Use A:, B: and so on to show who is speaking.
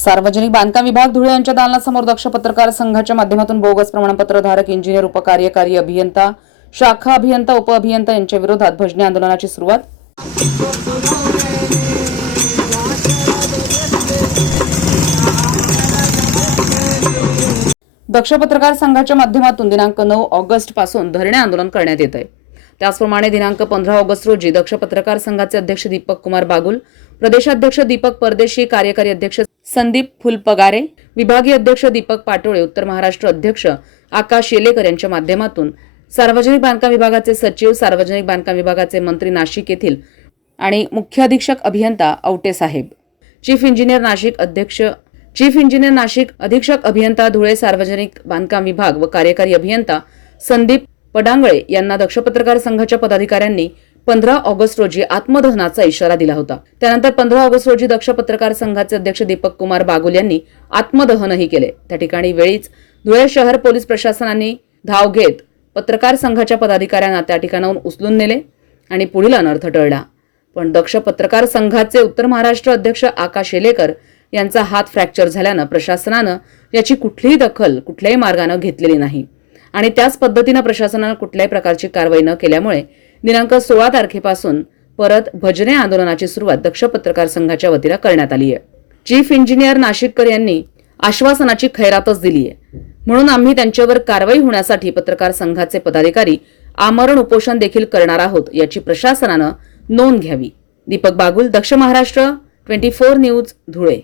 A: सार्वजनिक बांधकाम विभाग धुळे यांच्या दालनासमोर दक्ष पत्रकार संघाच्या माध्यमातून बोगस प्रमाणपत्र धारक इंजिनियर उपकार्यकारी अभियंता शाखा अभियंता उप अभियंता यांच्या विरोधात भजने आंदोलनाची सुरुवात. दक्ष पत्रकार संघाच्या माध्यमातून दिनांक नऊ ऑगस्टपासून धरणे आंदोलन करण्यात येत आहे त्याचप्रमाणे दिनांक पंधरा ऑगस्ट रोजी दक्ष पत्रकार संघाचे अध्यक्ष दीपक कुमार बागुल प्रदेशाध्यक्ष दीपक परदेशी कार्यकारी अध्यक्ष संदीप फुलपगारे विभागीय अध्यक्ष दीपक पाटोळे उत्तर महाराष्ट्र अध्यक्ष आकाश येलेकर यांच्या माध्यमातून सार्वजनिक बांधकाम विभागाचे सचिव सार्वजनिक बांधकाम विभागाचे मंत्री नाशिक येथील आणि मुख्य अधीक्षक अभियंता औटे साहेब. चीफ इंजिनियर नाशिक अध्यक्ष चीफ इंजिनियर नाशिक अधीक्षक अभियंता धुळे सार्वजनिक बांधकाम विभाग व कार्यकारी अभियंता संदीप पडांगळे यांना दक्ष पत्रकार संघाच्या पदाधिकाऱ्यांनी पंधरा ऑगस्ट रोजी आत्मदहनाचा इशारा दिला होता. त्यानंतर पंधरा ऑगस्ट रोजी दक्ष पत्रकार संघाचे अध्यक्ष दीपक कुमार बागुल यांनी आत्मदहनही केले. त्या ठिकाणी वेळीच धुळे शहर पोलीस प्रशासनाने धाव घेत पत्रकार संघाच्या पदाधिकाऱ्यांना त्या ठिकाणाहून उचलून नेले आणि पुढील अनर्थ टळला. पण दक्ष पत्रकार संघाचे उत्तर महाराष्ट्र अध्यक्ष आकाश येलेकर यांचा हात फ्रॅक्चर झाल्यानं प्रशासनानं याची कुठलीही दखल कुठल्याही मार्गानं घेतलेली नाही. आणि त्याच पद्धतीनं प्रशासनानं कुठल्याही प्रकारची कारवाई न केल्यामुळे दिनांक सोळा तारखेपासून परत भजने आंदोलनाची सुरुवात दक्ष पत्रकार संघाच्या वतीनं करण्यात आली आहे चीफ इंजिनियर नाशिककर यांनी आश्वासनाची खैरातच दिली आहे म्हणून आम्ही त्यांच्यावर कारवाई होण्यासाठी पत्रकार संघाचे पदाधिकारी आमरण उपोषण देखील करणार आहोत याची प्रशासनानं नोंद घ्यावी. Deepak Bagul Daksh Maharashtra twenty four news Dhule.